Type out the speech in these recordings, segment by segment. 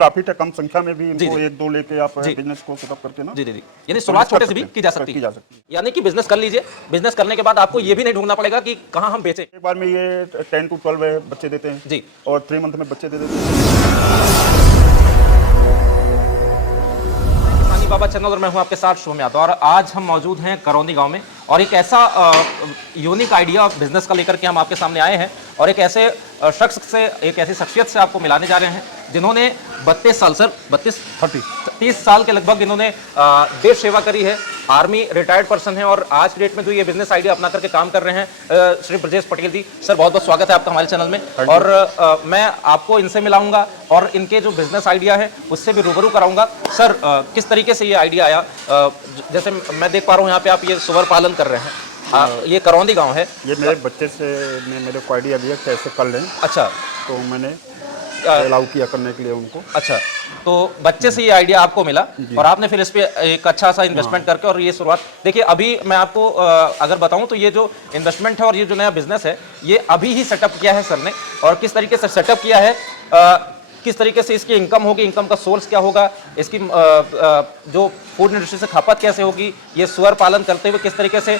Profit है, कम संख्या में भी जी, इनको जी। एक दो लेके आप जी। बिजनेस को सेटअप करके ना जी जी जी, यानी शुरुआत छोटे से भी की जा सकती है। यानी कि बिजनेस कर लीजिए, बिजनेस करने के बाद आपको ये भी नहीं ढूंढना पड़ेगा कि कहाँ हम बेचें। एक बार में ये 10 to 12 बच्चे देते हैं जी। और 3 मंथ में बच्चे दे देते हैं। किसानी बाबा चैनल और मैं हूं आपके साथ शुभम यादव और आज हम मौजूद हैं करौंदी गांव में और एक ऐसा यूनिक आइडिया बिजनेस का लेकर के हम आपके सामने आए हैं और एक ऐसे शख्स से, एक ऐसी शख्सियत से आपको मिलाने जा रहे हैं जिन्होंने 32 साल सर 30 साल के लगभग इन्होंने देश सेवा करी है। आर्मी रिटायर्ड पर्सन है और आज की डेट में तो ये बिजनेस आइडिया अपना करके काम कर रहे हैं। श्री ब्रजेश पटेल जी, सर बहुत बहुत स्वागत है आपका हमारे चैनल में। और मैं आपको इनसे मिलाऊंगा और इनके जो बिजनेस आइडिया है उससे भी रूबरू कराऊंगा। सर किस तरीके से ये आइडिया आया? जैसे मैं देख पा रहा हूँ यहाँ पे आप ये सुअर पालन कर रहे हैं, ये करौंदी गांव है। ये मेरे बच्चे से ने मेरे को आइडिया दिया कैसे कर लें, अच्छा, तो मैंने अलाउ किया करने के लिए उनको। अच्छा, तो बच्चे से ये आइडिया आपको मिला और आपने फिर इस पे एक अच्छा सा इन्वेस्टमेंट करके और ये शुरुआत देखिए। अभी मैं आपको अगर बताऊं तो ये जो इन्वेस्टमेंट है और ये जो नया बिजनेस है ये अभी ही सेटअप किया है सर ने। और किस तरीके से सेटअप किया है, किस तरीके से इसकी इनकम होगी, इनकम का सोर्स क्या होगा, इसकी जो फूड इंडस्ट्री से खपत कैसे होगी, ये सुअर पालन करते हुए किस तरीके से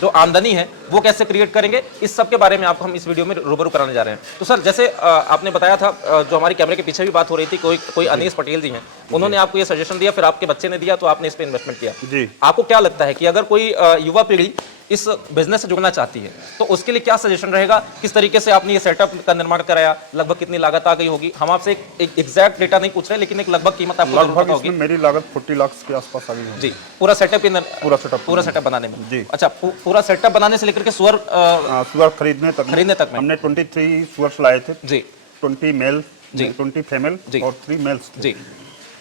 जो आमदनी है वो कैसे क्रिएट करेंगे, इस सब के बारे में आपको हम इस वीडियो में रूबरू कराने जा रहे हैं। तो सर जैसे आपने बताया था, जो हमारी कैमरे के पीछे भी बात हो रही थी, कोई अनीस पटेल जी हैं, उन्होंने आपको ये सजेशन दिया, फिर आपके बच्चे ने दिया तो आपने इस पर इन्वेस्टमेंट किया। जी। आपको क्या लगता है कि अगर कोई युवा पीढ़ी इस बिजनेस से जुड़ना चाहती है तो उसके लिए क्या सजेशन रहेगा? किस तरीके से आपने ये सेटअप का निर्माण कराया, लगभग कितनी लागत आ गई होगी? हम आपसे एक एग्जैक्ट डेटा नहीं पूछ रहे, लेकिन एक लगभग कीमत आपको जरूर पता होगी। मेरी लागत 40 लाख के आसपास आ गई है। जी, पूरा सेटअप पूरा सेटअप बनाने में। जी। अच्छा, पूरा सेटअप बनाने से लेकर के सुअर खरीदने तक में हमने 23 सुअर्स लाए थे जी, 20 मेल जी, 20 फीमेल और 3 मेल्स जी,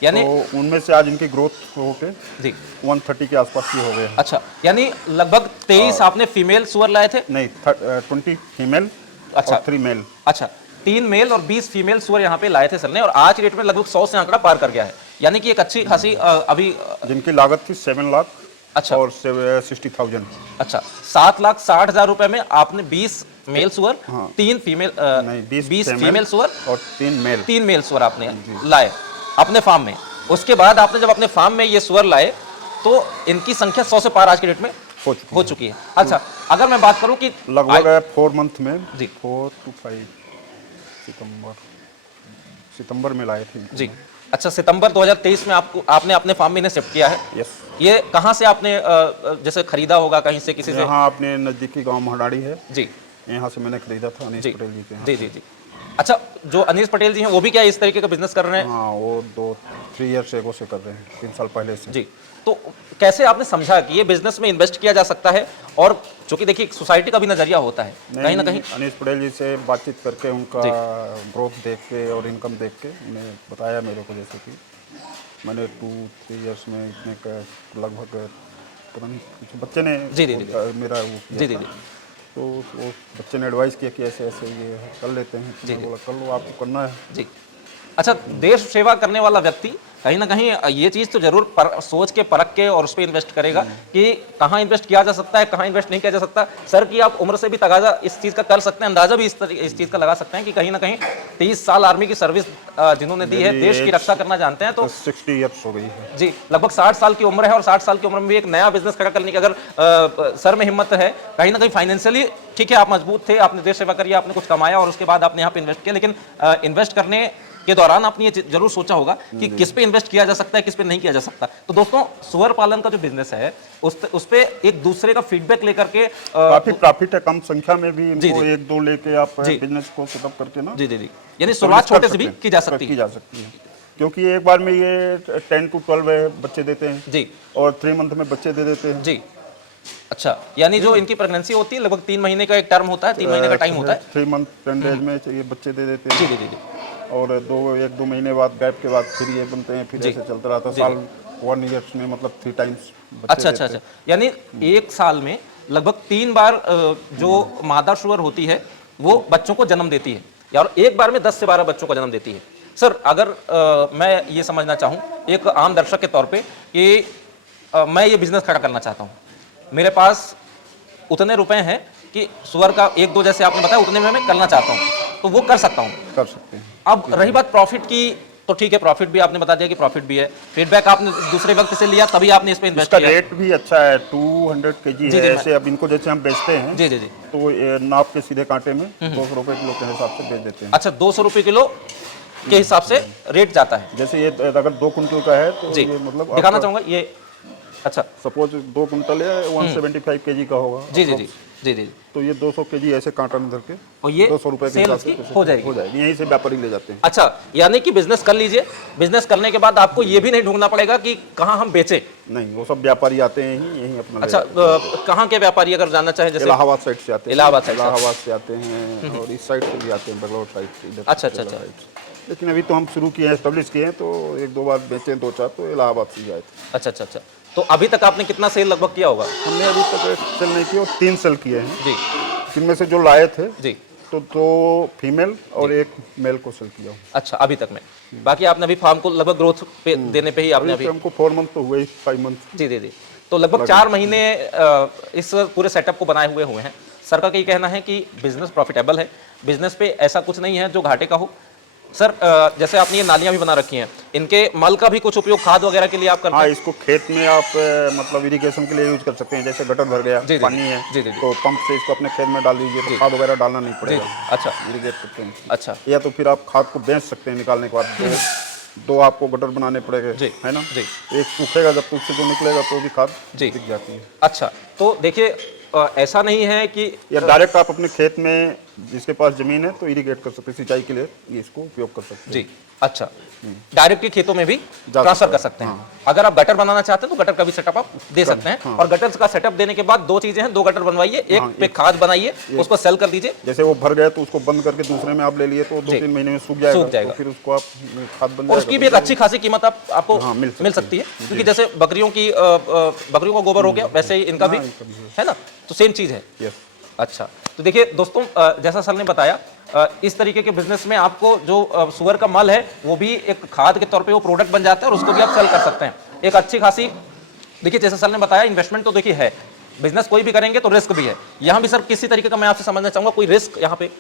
यानी तो उनमें से आज इनकी ग्रोथ होके जी 130 के आसपास की हो गए हैं। अच्छा, यानी लगभग 23 आपने फीमेल सुअर लाए थे? नहीं, 20 फीमेल अच्छा और 3 मेल। अच्छा, 3 मेल और 20 फीमेल सुअर यहाँ पे लाए थे सर ने और आज की डेट में लगभग 100 से आंकड़ा पार कर गया है। यानी कि एक अच्छी खासी अभी जिनकी लागत थी 7 लाख अच्छा और 60,000। अच्छा, 7,60,000 रुपए में आपने 20 मेल सुअर, 3 फीमेल नहीं 20 फीमेल सुअर और 3 मेल सुअर आपने लाए अपने फार्म में। उसके बाद आपने जब अपने फार्म में ये सुअर लाए तो इनकी संख्या 100 से पार आज की डेट में हो चुकी है। अच्छा, अगर मैं बात करूं कि लगभग 4 मंथ में जी 4 to 5 सितंबर में लाए थे जी। अच्छा, सितंबर 2023 में आपने अपने फार्म में इन्हें शिफ्ट किया है। यस। ये कहाँ से आपने जैसे खरीदा होगा, कहीं से, किसी से? यहाँ अपने नजदीकी गांव महडाड़ी है जी, यहाँ से मैंने खरीदा था अनीस पटेल जी के यहाँ। जी जी जी। अच्छा, जो अनीस पटेल जी हैं वो भी क्या इस तरीके का बिजनेस कर रहे हैं? हाँ, वो 2-3 ईयर्स एगो से कर रहे हैं, 3 साल पहले से। जी, तो कैसे आपने समझा कि ये बिजनेस में इन्वेस्ट किया जा सकता है? और जो कि देखिए सोसाइटी का भी नजरिया होता है कहीं ना कहीं। अनीस पटेल जी से बातचीत करके उनका ग्रोथ देख के और इनकम देख के उन्हें बताया मेरे को, जैसे कि मैंने 2-3 ईयर्स में इतने का लगभग पता नहीं कुछ बच्चे ने जी जी जी मेरा वो जी जी जी तो वो बच्चे ने एडवाइस किया कि ऐसे ऐसे ये कर लेते हैं। तो मैं बोला कर लो, आपको करना है। जी। अच्छा, देश सेवा करने वाला व्यक्ति कहीं ना कहीं ये चीज़ तो जरूर सोच के परख के और उस पर इन्वेस्ट करेगा कि कहाँ इन्वेस्ट किया जा सकता है, कहाँ इन्वेस्ट नहीं किया जा सकता। सर की आप उम्र से भी तगाजा इस चीज़ का कर सकते हैं, अंदाजा भी इस चीज़ का लगा सकते हैं कि कहीं ना कहीं 30 साल आर्मी की सर्विस जिन्होंने दी है, देश की रक्षा करना जानते हैं, तो 60 ईयर्स हो गई है जी। लगभग 60 साल की उम्र है और 60 साल की उम्र में भी एक नया बिजनेस खड़ा करने की अगर सर में हिम्मत है, कहीं ना कहीं फाइनेंशियली ठीक है, आप मजबूत थे, आपने देश सेवा करी, आपने कुछ कमाया और उसके बाद आपने यहाँ पे इन्वेस्ट किया, लेकिन इन्वेस्ट करने के दौरान आपने ये जरूर सोचा होगा कि किस पे इन्वेस्ट किया जा सकता है, किस पे नहीं किया जा सकता। तो दोस्तों, सुअर पालन का जो बिजनेस है उस पे एक दूसरे का फीडबैक लेकर के काफी प्रॉफिट है, कम संख्या में भी इनको एक दो लेके आप बिजनेस को सेटअप करके ना। जी जी जी, यानी शुरुआत छोटे से भी की जा सकती है। क्योंकि एक बार में ये 10 to 12 बच्चे देते हैं जी और 3 मंथ में बच्चे दे देते हैं जी। अच्छा, यानी जो इनकी प्रेगनेंसी होती है लगभग 3 महीने का एक टर्म होता है, 3 महीने का टाइम होता है। 3 मंथ 10 डेज में ये बच्चे दे देते हैं। जी जी जी जी। और 1-2 महीने बाद गैप के बाद फिर ये बनते हैं, फिर ऐसे चलता रहता है। साल 1 ईयर्स में मतलब 3 टाइम्स अच्छा अच्छा अच्छा, यानी एक साल में लगभग 3 बार जो मादा सुअर होती है वो बच्चों को जन्म देती है, और एक बार में 10 से 12 बच्चों को जन्म देती है। सर अगर मैं ये समझना चाहूँ एक आम दर्शक के तौर पे कि मैं ये बिजनेस खड़ा करना चाहता हूँ, मेरे पास उतने रुपए हैं कि सुअर का 1-2 जैसे आपने बताया उतने में मैं करना चाहता हूँ, तो वो कर सकता हूँ? कर सकते हैं। अब रही बात प्रॉफिट की, तो ठीक है, प्रॉफिट भी आपने बता दिया कि प्रॉफिट भी है। फीडबैक आपने दूसरे वक्त से लिया तभी आपने इस पे इन्वेस्ट इसका किया। रेट भी अच्छा है, 200 kg जी, है। जी, ऐसे अब इनको जैसे हम बेचते हैं जी जी जी। तो ये नाप के सीधे कांटे में 200 रुपए किलो के हिसाब से बेच देते हैं। अच्छा, 200 रुपये किलो के हिसाब से रेट जाता है। जैसे ये अगर 2 कुंटल का है तो जी, ये मतलब दिखाना चाहूंगा ये। अच्छा, सपोज 2 कुंटल है 175 kg का होगा। जी जी जी जी जी। तो ये 200 kg ऐसे कांटा में धर के और ये 200 रुपए के सेल हिसाब से उसकी हो जाएगी। यहीं से व्यापारी ले जाते हैं। अच्छा, यानी कि बिजनेस कर लीजिए, बिजनेस करने के बाद आपको ये भी नहीं ढूंढना पड़ेगा कि कहाँ हम बेचे। नहीं, वो सब व्यापारी आते हैं यहीं अपना ले अच्छा, जाते हैं। कहाँ के व्यापारी अगर जानना चाहें जैसे? इलाहाबाद साइड से आते हैं। इलाहाबाद साइड से। इलाहाबाद से आते हैं और इस साइड से भी आते हैं, बेंगलोर साइड से इधर। अच्छा अच्छा अच्छा। लेकिन अभी तो हम शुरू किए हैं, एस्टेब्लिश किए हैं, तो 1-2 बार बेचे 2-4 तो इलाहाबाद से ही आए थे। अच्छा अच्छा अच्छा। तो अभी तक आपने कितना सेल लगभग किया होगा? हमने अभी तक सेल नहीं किया और 3 सेल किए हैं। जी जिनमें से जो लाए थे जी। तो 2 फीमेल और 1 मेल को सेल किया हूँ। अच्छा, अभी तक में बाकी आपने अभी फार्म को लगभग ग्रोथ पे देने पे ही आपने अभी अभी। तो हमको 4 मंथ तो हुए ही, 5 मंथ। जी जी जी। तो लगभग 4 महीने इस पूरे सेटअप को बनाए हुए हैं। सर का यही कहना है कि बिजनेस प्रॉफिटेबल है, बिजनेस पे ऐसा कुछ नहीं है जो घाटे का हो। सर, जैसे आपने ये नालियां भी बना रखी हैं, इनके मल का भी कुछ उपयोग खाद वगैरह के लिए आप करते हाँ, हैं? इसको खेत में आप मतलब इरिगेशन के लिए यूज कर सकते हैं। जैसे गटर भर गया, जी, जी, पानी है, जी, जी, जी। तो पंप से इसको अपने खेत में डाल दीजिए, तो खाद वगैरह डालना नहीं जी पड़ेगा। जी। अच्छा इरिगेट करते हैं। अच्छा। या तो फिर आप खाद को बेच सकते हैं निकालने के बाद। दो आपको गटर बनाने पड़ेंगे, जी, है ना? जी। एक सूखेगा, जब उससे जो निकलेगा तो भी खाद जी। दिख जाती है। अच्छा, तो देखिए ऐसा नहीं है कि या डायरेक्ट आप अपने खेत में जिसके पास जमीन है तो इरिगेट कर सकते हैं, सिंचाई के लिए ये इसको उपयोग कर सकते हैं। जी। अच्छा, डायरेक्ट के खेतों में भी जा ट्रांसफर सकता कर है, सकते हैं। अगर आप गटर बनाना चाहते हैं तो गटर का भी सेटअप आप दे सकते हैं। और गटर का सेटअप देने के बाद 2 चीजें हैं, 2 गटर बनवाइए, एक पे खाद बनाइए, उसको सेल कर दीजिए। जैसे वो भर गया तो उसको बंद करके दूसरे में आप ले लिए तो 2-3 महीने में सूख जाएगा। जाएगा। तो फिर उसको आप खाद बन और जाएगा। उसकी भी एक अच्छी खासी कीमत आपको हाँ, मिल सकती है, क्योंकि जैसे बकरियों का गोबर हो गया, वैसे ही इनका भी है ना, तो सेम चीज है। यस। अच्छा, तो देखिए दोस्तों, जैसा सर ने बताया, इस तरीके के बिजनेस में आपको जो सुअर का मल है वो भी एक खाद के तौर पे वो प्रोडक्ट बन जाता है और उसको भी आप सेल कर सकते हैं। एक अच्छी खासी, देखिए जैसे सर ने बताया, इन्वेस्टमेंट तो देखिए है, बिजनेस कोई भी करेंगे तो रिस्क भी है। यहाँ भी सर किसी तरीके का मैं आपसे समझना चाहूंगा, कोई रिस्क यहाँ पे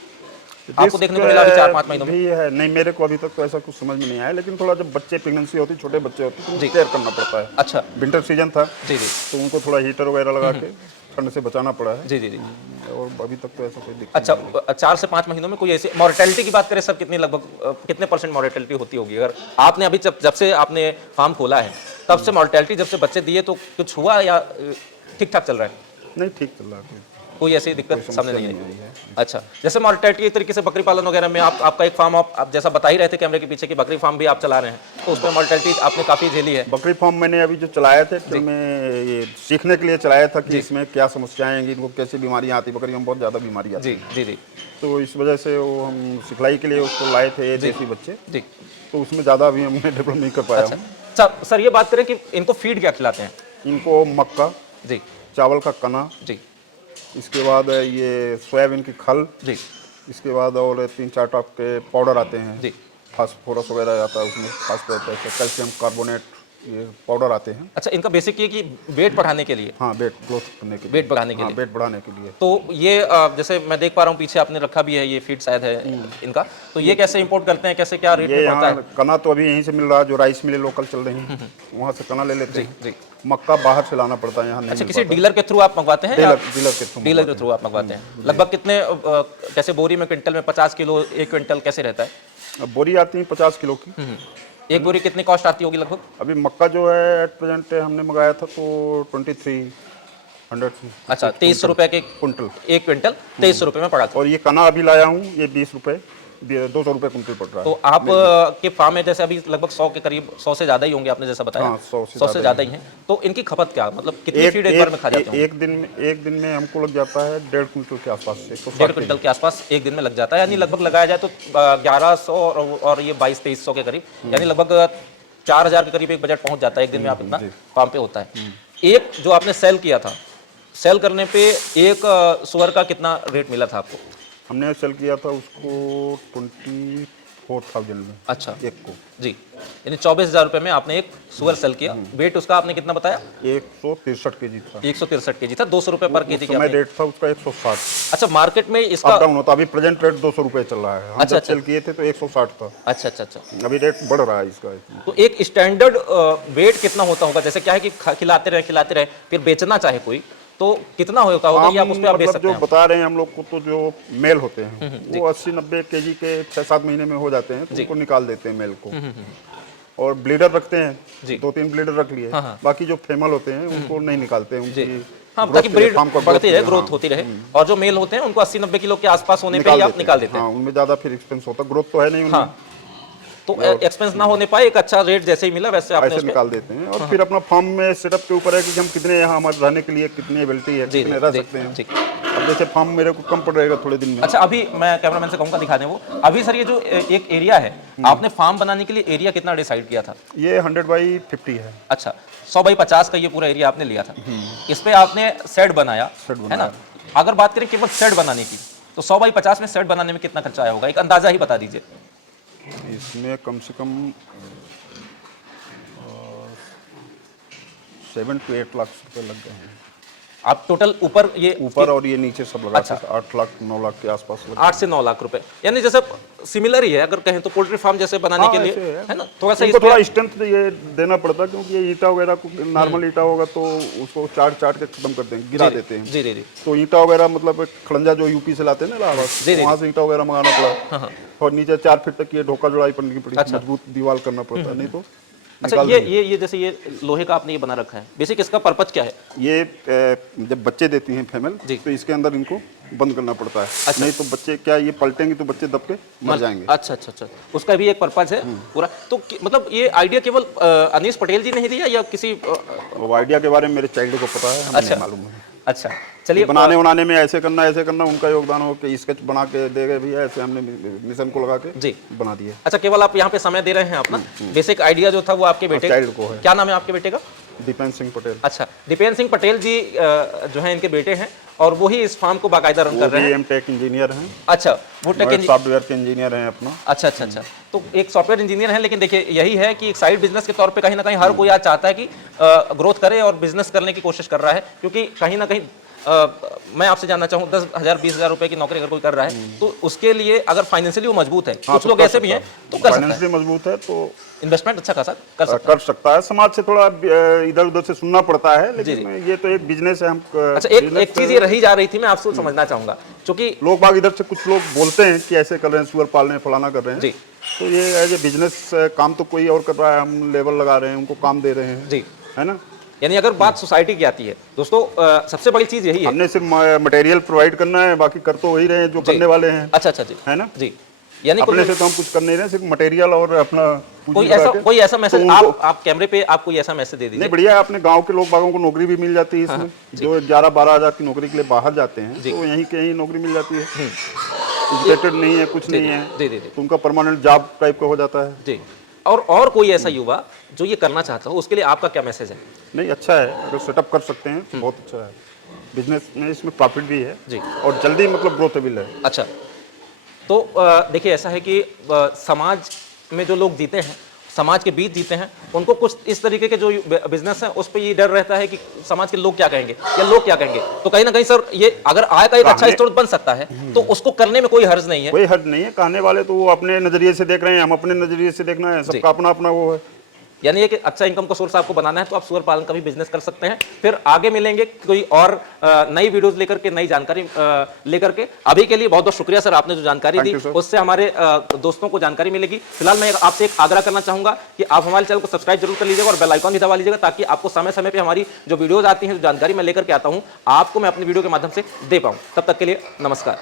आपको देखने को मिला अभी 4-5 महीनों में? भी है नहीं, मेरे को अभी तक तो ऐसा कुछ समझ में नहीं आया, लेकिन थोड़ा जब बच्चे प्रेगनेंसी होती, छोटे बच्चे होते तो उनको केयर करना पड़ता है। अच्छा। विंटर सीजन था जी जी तो उनको थोड़ा हीटर वगैरह लगा के ठंड से बचाना पड़ा है। जी जी जी। और अभी तक तो ऐसा कोई दिक्कत अच्छा, 4 से 5 महीनों में कोई ऐसी मॉर्टेलिटी की बात करें सर, कितनी लगभग कितने % मॉर्टेलिटी होती होगी? अगर आपने अभी जब से आपने फार्म खोला है तब से मॉर्टेलिटी, जब से बच्चे दिए तो कुछ हुआ या ठीक ठाक चल रहा है? नहीं, ठीक चल रहा है, कोई ऐसी दिक्कत सामने नहीं आई? है। अच्छा, जैसे मॉर्टेलिटी एक तरीके से बकरी पालन वगैरह में आपका एक फार्म, आप जैसा बता ही रहे थे कैमरे के पीछे कि बकरी फार्म भी आप चला रहे हैं, तो उसमें मॉर्टेलिटी आपने काफ़ी झेली है। बकरी फार्म मैंने अभी जो चलाया था तो मैं ये सीखने के लिए चलाया था कि इसमें क्या समस्याएं आएंगी, इनको कैसी बीमारियां आती, बकरियों में बहुत ज़्यादा बीमारी आती। जी जी जी तो इस वजह से वो हम सिखलाई के लिए उसको लाए थे, देसी बच्चे। जी। तो उसमें ज़्यादा अभी हमने डेवलप नहीं कर पाया हूँ। अच्छा सर, ये बात करें कि इनको फीड क्या खिलाते हैं? इनको मक्का, जी चावल का कना, जी इसके बाद ये सोयाबीन की खल, जी इसके बाद और 3-4 टाइप के पाउडर आते हैं। जी। फास्फोरस वगैरह आता है उसमें, फास्फोरस, कैल्शियम कार्बोनेट, ये पाउडर आते हैं। अच्छा, इनका बेसिक ये कि वेट बढ़ाने के लिए, हाँ, वेट ग्रोथ करने के लिए, वेट बढ़ाने के हाँ, लिए। वेट बढ़ाने के लिए। तो ये जैसे मैं देख पा रहा हूँ पीछे आपने रखा भी है, ये फीड शायद है इनका, तो ये कैसे इंपोर्ट करते हैं, कैसे क्या रेट ये में पड़ता यहाँ है? कना तो अभी यहीं से मिल रहा है, जो राइस मिले लोकल चल रही हैं, वहाँ से कना ले लेते हैं। जी। मक्का बाहर से लाना पड़ता है, यहाँ नहीं अच्छा, मिल किसी पाता। डीलर के थ्रू आप मंगवाते हैं? डीलर के थ्रू डीलर के थ्रू आप मंगवाते हैं। लगभग कितने, कैसे बोरी में, क्विंटल में, 50 किलो, 1 क्विंटल कैसे रहता है? अब बोरी आती है 50 किलो की। एक बोरी कितनी कॉस्ट आती होगी लगभग? अभी मक्का जो है एट प्रेजेंट हमने मंगाया था तो 2300 अच्छा, 2300 रुपए के कुंटल, 1 क्विंटल 2300 रुपए में पड़ा था। और ये कना अभी लाया हूँ, ये 20 रुपये, 200 रुपये कुंटल पड़ रहा है। तो आप के फार्म में जैसे अभी लगभग 100 के करीब, 100 से ज़्यादा ही होंगे आपने जैसा बताया। हाँ, 100 से ज़्यादा ही हैं। तो इनकी खपत क्या, मतलब कितनी फीड एक बार में खा जाते हैं? एक दिन में हमको लग जाता है 1.5 कुंटल के आसपास से, 1.5 क्विंटल के आसपास एक दिन में लग जाता है, यानी लगभग लगाया जाए तो 1100 और ये 2200-2300 के करीब, यानी लगभग 4000 के करीब एक बजट पहुंच जाता है एक दिन में, आप इतना फार्म पे होता है। एक जो आपने सेल किया था, सेल करने पे एक सुअर का कितना रेट मिला था आपको? हमने सेल किया था उसको 24,000 में। अच्छा, एक को। जी। यानी 24,000 रुपए में आपने एक सुअर सेल किया। वेट उसका आपने कितना बताया? 163 केजी था। 163 केजी था। 200 रुपए पर केजी समय रेट था उसका 160। अच्छा, मार्केट में इसका अप डाउन होता, अभी प्रेजेंट रेट 200 रुपए चल रहा है। हम अच्छा, जब सेल किए थे तो 160 था। अच्छा अच्छा अच्छा। अभी रेट बढ़ रहा है इसका। तो एक स्टैंडर्ड वेट कितना होता होगा? जैसे क्या है कि खिलाते रहे फिर बेचना चाहे कोई, तो कितना होता होगा? ये आप उस पे आप बेच मतलब सकते जो हैं। बता रहे हैं हम लोग को, तो जो मेल होते हैं वो 80-90 केजी के 6-7 महीने में हो जाते हैं, तो उनको निकाल देते हैं मेल को। और ब्लीडर रखते हैं, 2-3 ब्लीडर रख लिए। बाकी जो फीमेल होते हैं उनको नहीं निकालते हैं, उनकी हाँ, growth ताकि के लिए, ब्रीड farm को बढ़ती रहे, growth ग्रोथ होती रहे। और जो मेल होते हैं उनको 80-90 किलो के आसपास होने पे ही आप निकाल देते हैं। हाँ, उनमें ज्यादा फिर एक्सपेंस होता, ग्रोथ तो है नहीं उनमें। हाँ, तो एक्सपेंस ना होने पाए, एक अच्छा रेट जैसे ही मिला वैसे आपने ऐसे निकाल देते हैं। और फिर अपना फार्म में सेटअप के ऊपर है कि हम कितने यहाँ हमारे रहने के लिए कितनी एबिलिटी है, कितने रह सकते हैं। अब जैसे फार्म मेरे को कम पड़ रहेगा थोड़े दिन में। अच्छा, अभी मैं कैमरामैन से कहूँगा दिखा दें वो। अभी सर ये जो एक एरिया है, आपने फार्म बनाने के लिए एरिया कितना डिसाइड किया था? ये 100/50 है। अच्छा, 100/50 का ये पूरा एरिया आपने लिया था। इस पे आपने शेड बनाया, है ना? अगर बात करें केवल शेड बनाने की, तो 100/50 में शेड बनाने में कितना खर्चा आया होगा? एक अंदाजा ही बता दीजिए। इसमें कम से कम 7 to 8 लाख रुपए लग गए हैं। आप टोटल ऊपर और ये नीचे सब लगा के 8 लाख 9 लाख के आसपास लगा। 8 से 9 लाख रुपए, यानी जैसे सिमिलर ही है अगर कहें तो पोल्ट्री फार्म जैसे बनाने के लिए, है ना? थोड़ा सा इसको थोड़ा स्ट्रेंथ ये देना पड़ता है, क्योंकि ये ईटा वगैरह को, नॉर्मल ईटा होगा तो उसको चाट के खत्म कर देंगे, गिरा देते हैं। जी जी जी। तो ईटा वगैरह मतलब खड़ंजा जो यूपी से लाते हैं ना इलाहाबाद, वहाँ से ईटा वगैरह मंगाना पड़ा। और नीचे 4 फीट तक ये ढोका जुड़ाई पड़नी पड़ी, मजबूत दीवार करना पड़ता है, नहीं तो। अच्छा, ये जैसे ये लोहे का आपने ये बना रखा है, बेसिक इसका पर्पज क्या है? ये जब बच्चे देती हैं फीमेल, तो इसके अंदर इनको बंद करना पड़ता है। अच्छा। नहीं तो बच्चे क्या ये पलटेंगे तो बच्चे दब के मर जाएंगे। अच्छा अच्छा अच्छा, उसका भी एक पर्पज है पूरा। तो मतलब ये आइडिया केवल अनीस पटेल जी ने ही दिया या किसी वो आइडिया के बारे में मेरे चाइल्ड को पता है, हमें नहीं मालूम है। अच्छा, चलिए। बनाने में ऐसे करना उनका योगदान हो कि स्केच बना के दे गए भैया, ऐसे हमने मिशन को लगा के जी बना दिए। अच्छा, केवल आप यहाँ पे समय दे रहे हैं अपना, बेसिक आइडिया जो था वो आपके बेटे चाइल्ड को है। क्या नाम है आपके बेटे का? दीपेन सिंह पटेल। अच्छा, दीपेन सिंह पटेल जी जो है इनके बेटे हैं और वही इस फार्म को बाकायदा रन कर रहे हैं। टेक इंजीनियर हैं। अच्छा, वो टेक सॉफ्टवेयर के इंजीनियर हैं अपना। अच्छा अच्छा अच्छा, तो एक सॉफ्टवेयर इंजीनियर है, लेकिन देखिए यही है कि एक साइड बिजनेस के तौर पे कहीं ना कहीं हर कोई आज चाहता है कि ग्रोथ करे और बिजनेस करने की कोशिश कर रहा है, क्योंकि कहीं ना कहीं मैं आपसे जानना चाहूँ 10,000 20,000 रुपए की नौकरी अगर कोई कर रहा है तो उसके लिए अगर फाइनेंशियली वो मजबूत है, कुछ लोग ऐसे भी हैं तो कर सकता है, फाइनेंशियली मजबूत है तो इन्वेस्टमेंट अच्छा खासा कर सकता है। समाज से थोड़ा इधर उधर से सुनना पड़ता है, लेकिन ये तो एक बिजनेस है। हम अच्छा, एक चीज ये रही जा रही थी, मैं आपसे समझना चाहूंगा, क्योंकि लोग बाग इधर से कुछ लोग बोलते हैं कि ऐसे कर रहे हैं, सुअर पाल रहे हैं, फलाना कर रहे हैं, तो ये एज ए बिजनेस काम तो कोई और कर रहा है, हम लेबर लगा रहे हैं, उनको काम दे रहे हैं जी, है ना? यानी अगर बात सोसाइटी की आती है दोस्तों, सबसे बड़ी चीज यही है, हमने सिर्फ मटेरियल प्रोवाइड करना है, बाकी कर तो वही रहे हैं जो करने वाले हैं। अच्छा अच्छा जी, है ना जी। यानी अपने से तो हम कुछ कर नहीं रहे, सिर्फ मटेरियल और अपना कोई ऐसा मैसेज तो आप कैमरे पे आप कोई ऐसा मैसेज दे दीजिए। नहीं, बढ़िया है, अपने गांव के लोग बागों को नौकरी भी मिल जाती है इसमें। जो 11-12 हज़ार की नौकरी के लिए बाहर जाते हैं तो यहीं के यहीं नौकरी मिल जाती है, एजुकेटेड नहीं है, कुछ नहीं है, तो उनका परमानेंट जॉब टाइप का हो जाता है जी। और कोई ऐसा युवा जो ये करना चाहता हो, उसके लिए आपका क्या मैसेज है? नहीं, अच्छा है, अगर सेटअप कर सकते हैं तो बहुत अच्छा है। बिजनेस में इसमें प्रॉफिट भी है जी, और जल्दी मतलब ग्रोथेबल है। अच्छा, तो देखिए ऐसा है कि समाज में जो लोग जीते हैं, समाज के बीच जीते हैं, उनको कुछ इस तरीके के जो बिजनेस है उस पे ये डर रहता है कि समाज के लोग क्या कहेंगे या लोग क्या कहेंगे। तो कहीं ना कहीं सर ये अगर आय का एक अच्छा स्रोत बन सकता है तो उसको करने में कोई हर्ज नहीं है। कोई हर्ज नहीं है, कहने वाले तो वो अपने नजरिए से देख रहे हैं, हम अपने नजरिए से देखना है, सबका अपना अपना वो है। यानी एक अच्छा इनकम का सोर्स आपको बनाना है तो आप सुअर पालन का भी बिजनेस कर सकते हैं। फिर आगे मिलेंगे कोई और नई वीडियोस लेकर के, नई जानकारी लेकर के। अभी के लिए बहुत बहुत शुक्रिया सर, आपने जो जानकारी दी उससे हमारे दोस्तों को जानकारी मिलेगी। फिलहाल मैं आपसे एक आग्रह करना चाहूंगा कि आप हमारे चैनल को सब्सक्राइब जरूर कर लीजिएगा और बेल आइकन भी दबा लीजिएगा, ताकि आपको समय समय पर हमारी जो वीडियोज आती हैं, जो जानकारी मैं लेकर के आता हूँ, आपको मैं अपनी वीडियो के माध्यम से दे पाऊँ। तब तक के लिए नमस्कार।